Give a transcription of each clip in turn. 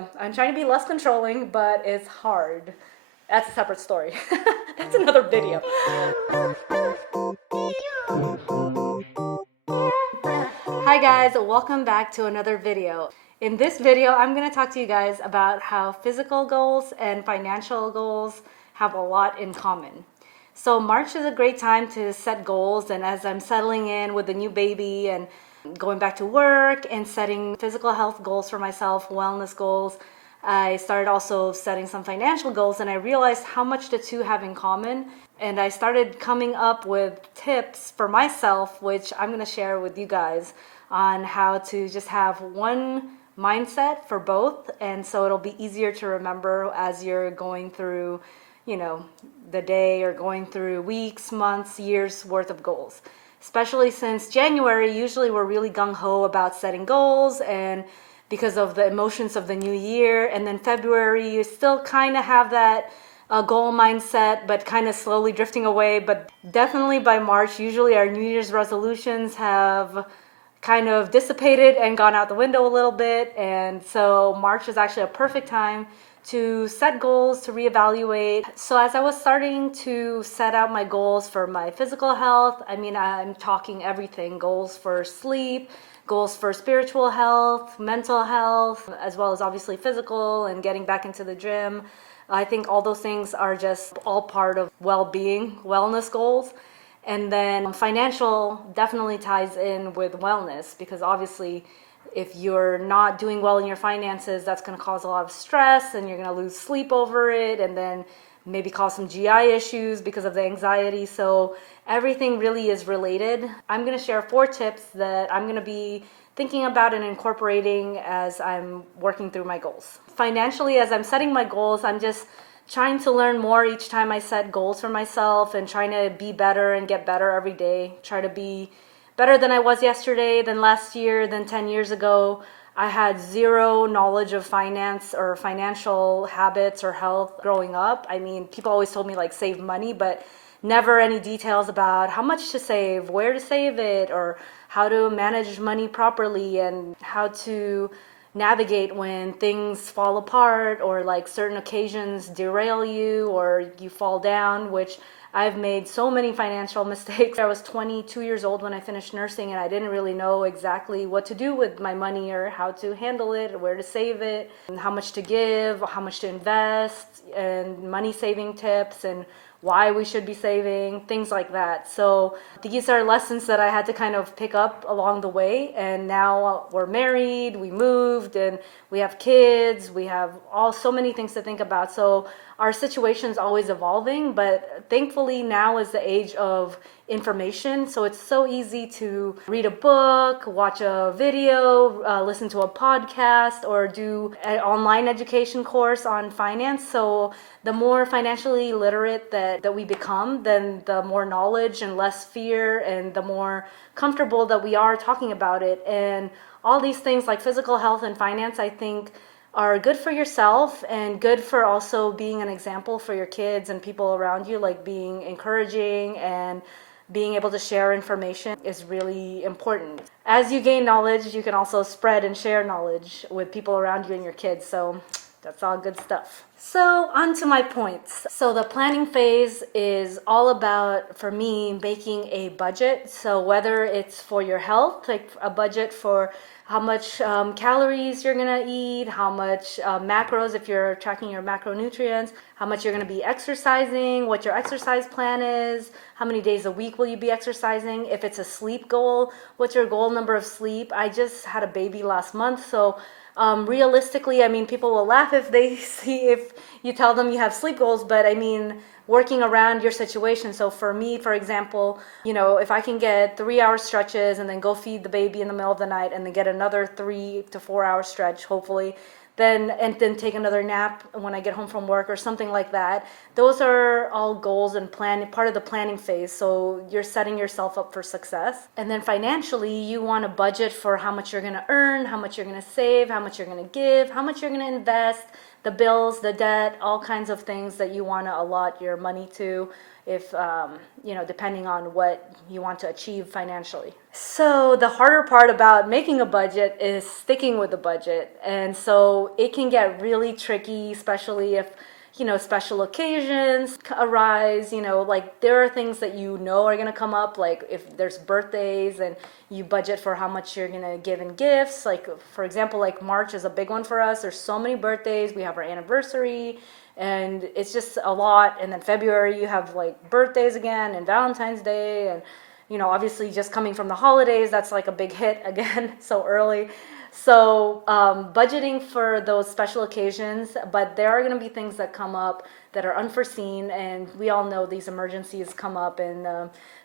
I'm trying to be less controlling, but it's hard. That's a separate story. That's another video. Hi guys, welcome back to another video. In this video, I'm going to talk to you guys about how physical goals and financial goals have a lot in common. So March is a great time to set goals, and as I'm settling in with a new baby and going back to work and setting physical health goals for myself, wellness goals, I started also setting some financial goals, and I realized how much the two have in common. And I started coming up with tips for myself, which I'm going to share with you guys on how to just have one mindset for both. And so it'll be easier to remember as you're going through, the day or going through weeks, months, years worth of goals. Especially since January, usually we're really gung-ho about setting goals and because of the emotions of the new year. And then February, you still kind of have that goal mindset, but kind of slowly drifting away. But definitely by March, usually our New Year's resolutions have kind of dissipated and gone out the window a little bit. And so March is actually a perfect time to set goals, to reevaluate. So as I was starting to set out my goals for my physical health, I'm talking everything, goals for sleep, goals for spiritual health, mental health, as well as obviously physical and getting back into the gym. I think all those things are just all part of well-being, wellness goals. And then financial definitely ties in with wellness, because obviously if you're not doing well in your finances, that's going to cause a lot of stress and you're going to lose sleep over it, and then maybe cause some GI issues because of the anxiety. So everything really is related. I'm going to share 4 tips that I'm going to be thinking about and incorporating as I'm working through my goals. Financially, as I'm setting my goals, I'm just trying to learn more each time I set goals for myself and trying to be better and get better every day. Try to be better than I was yesterday, than last year, than 10 years ago. I had zero knowledge of finance or financial habits or health growing up. People always told me save money, but never any details about how much to save, where to save it, or how to manage money properly and how to navigate when things fall apart or certain occasions derail you or you fall down, which I've made so many financial mistakes. I was 22 years old when I finished nursing, and I didn't really know exactly what to do with my money or how to handle it, or where to save it, and how much to give, how much to invest, and money saving tips and why we should be saving, things like that. So these are lessons that I had to kind of pick up along the way. And now we're married, we moved, and we have kids, we have so many things to think about. So our situation's always evolving, but thankfully now is the age of information. So it's so easy to read a book, watch a video, listen to a podcast, or do an online education course on finance. So the more financially literate that we become, then the more knowledge and less fear, and the more comfortable that we are talking about it. And all these things like physical health and finance, I think, are good for yourself and good for also being an example for your kids and people around you, being encouraging and being able to share information is really important. As you gain knowledge, you can also spread and share knowledge with people around you and your kids. So that's all good stuff. So on to my points. So the planning phase is all about, for me, making a budget. So whether it's for your health, a budget for how much calories you're gonna eat, how much macros, if you're tracking your macronutrients, how much you're gonna be exercising, what your exercise plan is, how many days a week will you be exercising. If it's a sleep goal, what's your goal number of sleep? I just had a baby last month, so realistically, people will laugh if you tell them you have sleep goals, but working around your situation. So for me, for example, if I can get 3-hour stretches and then go feed the baby in the middle of the night and then get another 3 to 4 hour stretch, hopefully, and then take another nap when I get home from work or something like that. Those are all goals and part of the planning phase. So you're setting yourself up for success. And then financially, you want to budget for how much you're going to earn, how much you're going to save, how much you're going to give, how much you're going to invest, the bills, the debt, all kinds of things that you want to allot your money to, if depending on what you want to achieve financially. So the harder part about making a budget is sticking with the budget, and so it can get really tricky, especially if special occasions arise. Like there are things that are going to come up, like if there's birthdays and you budget for how much you're going to give in gifts. Like for example, like March is a big one for us. There's so many birthdays. We have our anniversary, and it's just a lot. And then February you have like birthdays again and Valentine's Day, and obviously just coming from the holidays, that's like a big hit again so early. So budgeting for those special occasions, but there are going to be things that come up that are unforeseen, and we all know these emergencies come up, and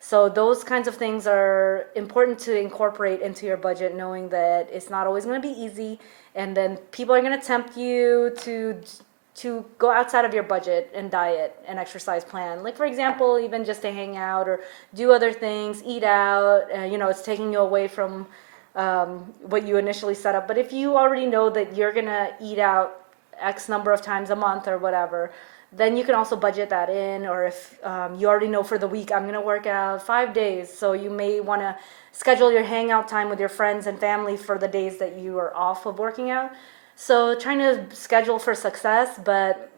so those kinds of things are important to incorporate into your budget, knowing that it's not always going to be easy, and then people are going to tempt you to go outside of your budget and diet and exercise plan. Like for example, even just to hang out or do other things, eat out, it's taking you away from what you initially set up. But if you already know that you're gonna eat out X number of times a month or whatever, then you can also budget that in. Or if you already know for the week, I'm gonna work out 5 days, so you may want to schedule your hangout time with your friends and family for the days that you are off of working out. So trying to schedule for success, but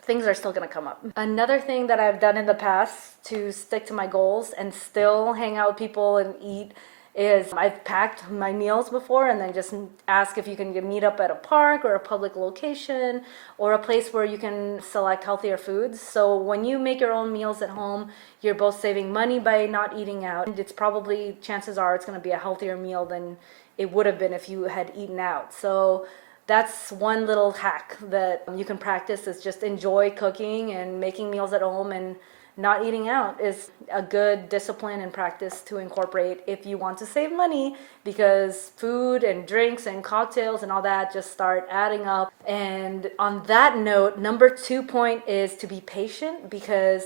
things are still going to come up. Another thing that I've done in the past to stick to my goals and still hang out with people and eat is I've packed my meals before and then just ask if you can meet up at a park or a public location or a place where you can select healthier foods. So when you make your own meals at home, you're both saving money by not eating out. It's probably, chances are, it's going to be a healthier meal than it would have been if you had eaten out. So that's one little hack that you can practice, is just enjoy cooking and making meals at home, and not eating out is a good discipline and practice to incorporate if you want to save money, because food and drinks and cocktails and all that just start adding up. And on that note, number 2 point is to be patient, because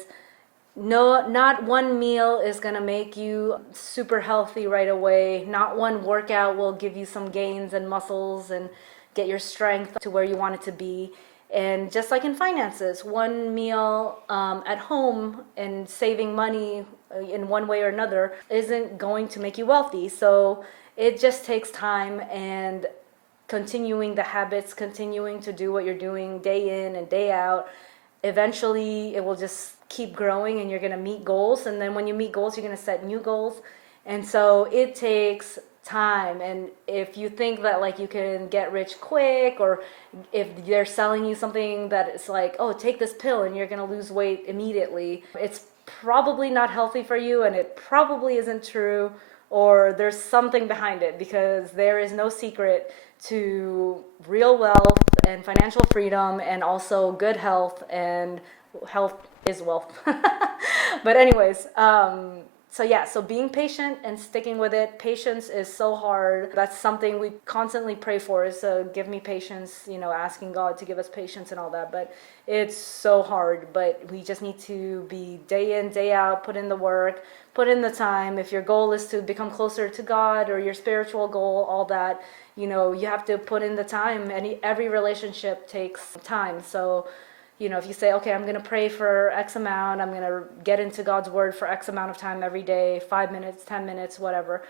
not one meal is going to make you super healthy right away. Not one workout will give you some gains and muscles and get your strength to where you want it to be. And just like in finances, one meal at home and saving money in one way or another isn't going to make you wealthy. So it just takes time, and continuing the habits, continuing to do what you're doing day in and day out. Eventually it will just keep growing and you're going to meet goals. And then when you meet goals, you're going to set new goals. And so it takes time. And if you think that like you can get rich quick, or if they're selling you something that it's like, oh, take this pill and you're going to lose weight immediately, it's probably not healthy for you, and it probably isn't true, or there's something behind it, because there is no secret to real wealth and financial freedom, and also good health, and health is wealth. But anyways, so being patient and sticking with it. Patience is so hard. That's something we constantly pray for, is give me patience, asking God to give us patience and all that. But it's so hard. But we just need to be day in, day out, put in the work, put in the time. If your goal is to become closer to God, or your spiritual goal, all that, you have to put in the time. And every relationship takes time. So if you say, okay, I'm going to pray for X amount, I'm going to get into God's word for X amount of time every day, 5 minutes, 10 minutes, whatever,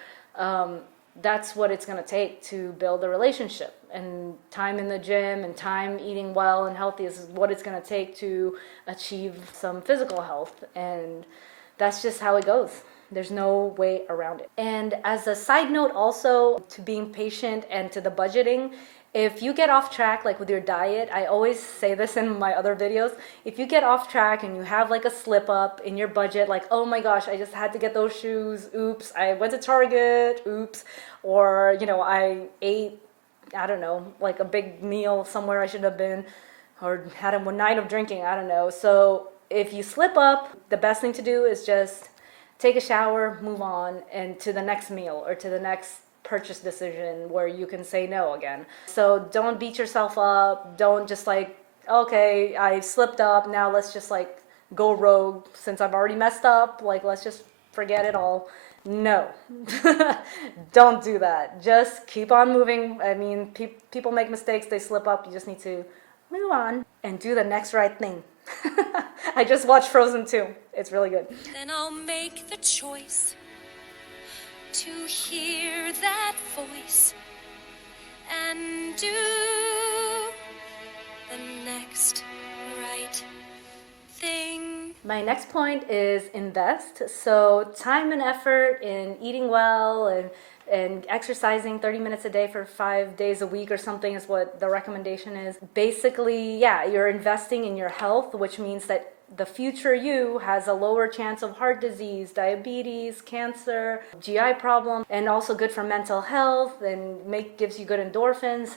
that's what it's going to take to build a relationship. And time in the gym and time eating well and healthy is what it's going to take to achieve some physical health. And that's just how it goes. There's no way around it. And as a side note also to being patient and to the budgeting, if you get off track, like with your diet, I always say this in my other videos, if you get off track and you have like a slip up in your budget, like, oh my gosh, I just had to get those shoes, oops, I went to Target, oops, or, I ate, I don't know, like a big meal somewhere I shouldn't have been, or had a night of drinking, I don't know. So if you slip up, the best thing to do is just take a shower, move on, and to the next meal or to the next purchase decision where you can say no again. So don't beat yourself up. Don't just like, okay, I slipped up, now let's just like go rogue since I've already messed up, like let's just forget it all. No. Don't do that. Just keep on moving. I mean, people make mistakes, they slip up. You just need to move on and do the next right thing. I just watched Frozen 2. It's really good. Then I'll make the choice to hear that voice and do the next right thing. My next point is invest. So time and effort in eating well and exercising 30 minutes a day for 5 days a week or something is what the recommendation is. Basically, yeah, you're investing in your health, which means that the future you has a lower chance of heart disease, diabetes, cancer, GI problem, and also good for mental health and gives you good endorphins.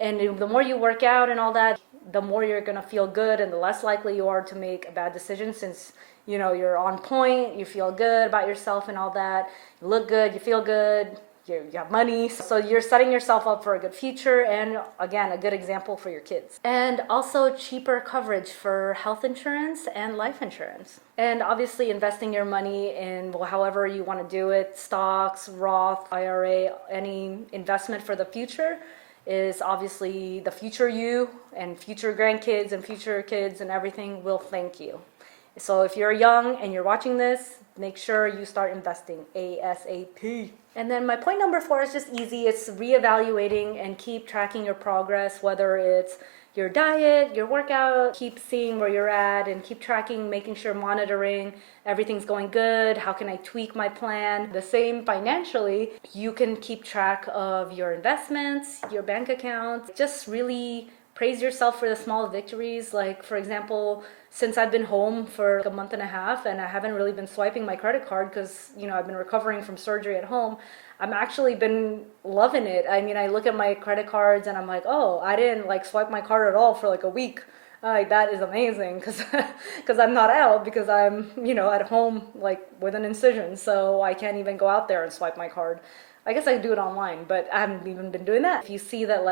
And the more you work out and all that, the more you're going to feel good and the less likely you are to make a bad decision, since you're on point, you feel good about yourself and all that, you look good, you feel good, you have money, so you're setting yourself up for a good future and, again, a good example for your kids. And also cheaper coverage for health insurance and life insurance. And obviously investing your money in however you want to do it, stocks, Roth, IRA, any investment for the future is obviously the future you and future grandkids and future kids and everything will thank you. So if you're young and you're watching this, make sure you start investing ASAP. And then my point number 4 is just easy. It's reevaluating and keep tracking your progress, whether it's your diet, your workout, keep seeing where you're at and keep tracking, making sure, monitoring, everything's going good, how can I tweak my plan? The same financially, you can keep track of your investments, your bank account, just really praise yourself for the small victories. Like, for example, since I've been home for like a month and a half and I haven't really been swiping my credit card because, I've been recovering from surgery at home, I'm actually been loving it. I mean, I look at my credit cards and I'm like, oh, I didn't swipe my card at all for like a week. That is amazing because I'm not out, because I'm, at home with an incision. So I can't even go out there and swipe my card. I guess I do it online, but I haven't even been doing that. If you see that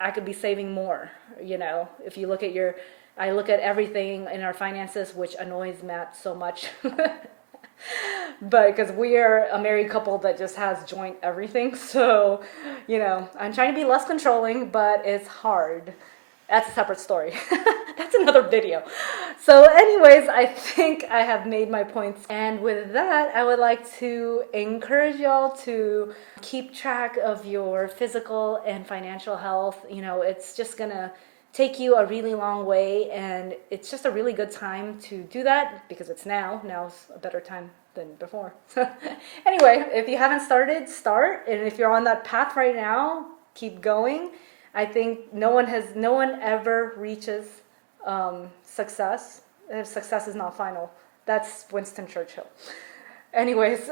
I could be saving more, if you look at I look at everything in our finances, which annoys Matt so much. But because we are a married couple that just has joint everything. So, I'm trying to be less controlling, but it's hard. That's a separate story. That's another video. So anyways, I think I have made my points. And with that, I would like to encourage y'all to keep track of your physical and financial health. It's just going to take you a really long way. And it's just a really good time to do that because it's now. Now's a better time than before. Anyway, if you haven't started, start. And if you're on that path right now, keep going. I think no one ever reaches success if success is not final. That's Winston Churchill. Anyways,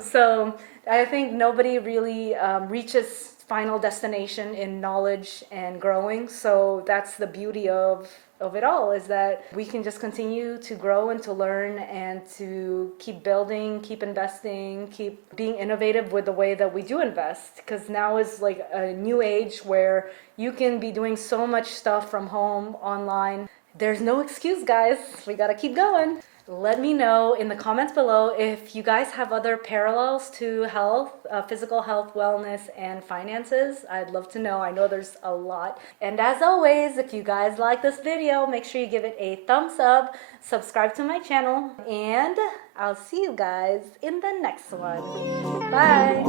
so I think nobody really reaches final destination in knowledge and growing. So that's the beauty of it all, is that we can just continue to grow and to learn and to keep building, keep investing, keep being innovative with the way that we do invest. Because now is like a new age where you can be doing so much stuff from home, online. There's no excuse, guys. We gotta keep going. Let me know in the comments below if you guys have other parallels to health, physical health, wellness, and finances. I'd love to know. I know there's a lot. And as always, if you guys like this video, make sure you give it a thumbs up, subscribe to my channel, and I'll see you guys in the next one. Bye.